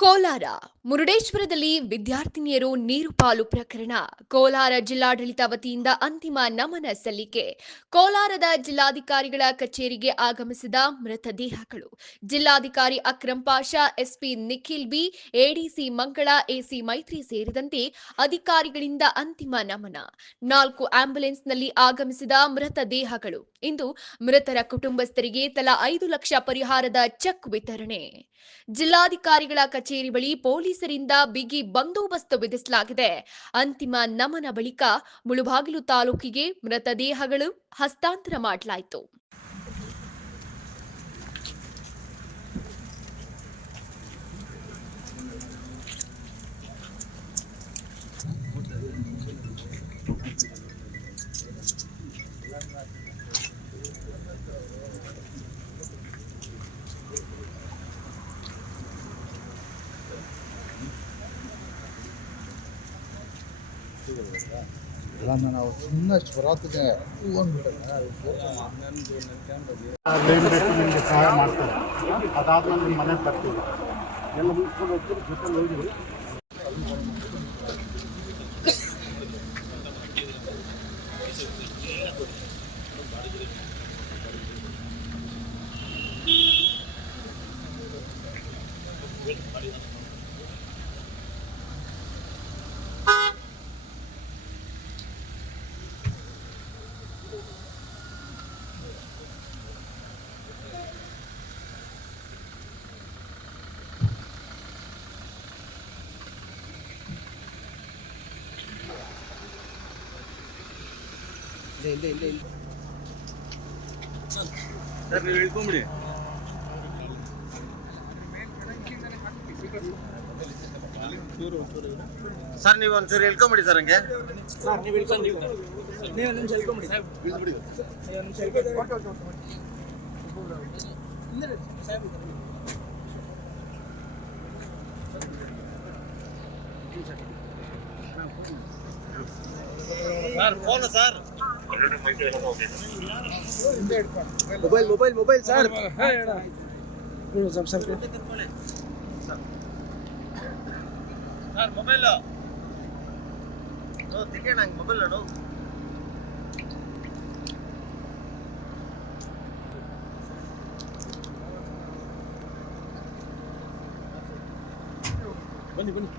ಕೋಲಾರ ಮುರುಡೇಶ್ವರದಲ್ಲಿ ವಿದ್ಯಾರ್ಥಿನಿಯರು ನೀರು ಪಾಲು ಪ್ರಕರಣ. ಕೋಲಾರ ಜಿಲ್ಲಾಡಳಿತ ವತಿಯಿಂದ ಅಂತಿಮ ನಮನ ಸಲ್ಲಿಕೆ. ಕೋಲಾರದ ಜಿಲ್ಲಾಧಿಕಾರಿಗಳ ಕಚೇರಿಗೆ ಆಗಮಿಸಿದ ಮೃತದೇಹಗಳು ಜಿಲ್ಲಾಧಿಕಾರಿ Akram Pasha, SP Nikhil B, ADC Mangala, AC Maitri ಸೇರಿದಂತೆ ಅಧಿಕಾರಿಗಳಿಂದ ಅಂತಿಮ ನಮನ. ನಾಲ್ಕು ಆಂಬ್ಯುಲೆನ್ಸ್ನಲ್ಲಿ ಆಗಮಿಸಿದ ಮೃತದೇಹಗಳು ಇಂದು ಮೃತರ ಕುಟುಂಬಸ್ಥರಿಗೆ ತಲಾ ಐದು ಲಕ್ಷ ಪರಿಹಾರದ ಚೆಕ್ ವಿತರಣೆ. ಜಿಲ್ಲಾಧಿಕಾರಿಗಳ ಕಚೇರಿ ಬಳಿ ಪೊಲೀಸರಿಂದ ಬಿಗಿ ಬಂದೋಬಸ್ತ್ ವಿಧಿಸಲಾಗಿದೆ. ಅಂತಿಮ ನಮನ ಬಳಿಕ ಮುಳುಬಾಗಿಲು ತಾಲೂಕಿಗೆ ಮೃತದೇಹಗಳು ಹಸ್ತಾಂತರ ಮಾಡಲಾಯಿತು. ಅಲ್ಲ ನಾವು ಸುಮ್ಮನೆ ಬರಾತದೆ ಅಲ್ಲೇನು ಬೇಕು ನಿಮಗೆ ಸಹಾಯ ಮಾಡ್ತಾರೆ ಅದಾದ್ಮೇಲೆ ನಿಮ್ಮ ಮನೆಗೆ ಬರ್ತೀವಿ ಎಲ್ಲ ಮುಗಿಸ್ಕೊಂಡು ಹೋಗ್ತೀವಿ ಜೊತೆ ಹೋಗಿವಿ ಸರ್ ನೀವು ಒಂಚೂರು ಹೇಳ್ಕೊಂಬಿಡಿ ಸರ್ ಹಂಗೆ sir phone sir mobile mobile mobile sir sir mobile ಹಂಗೆ ಮೊಬೈಲ್ ಬನ್ನಿ ಬನ್ನಿ.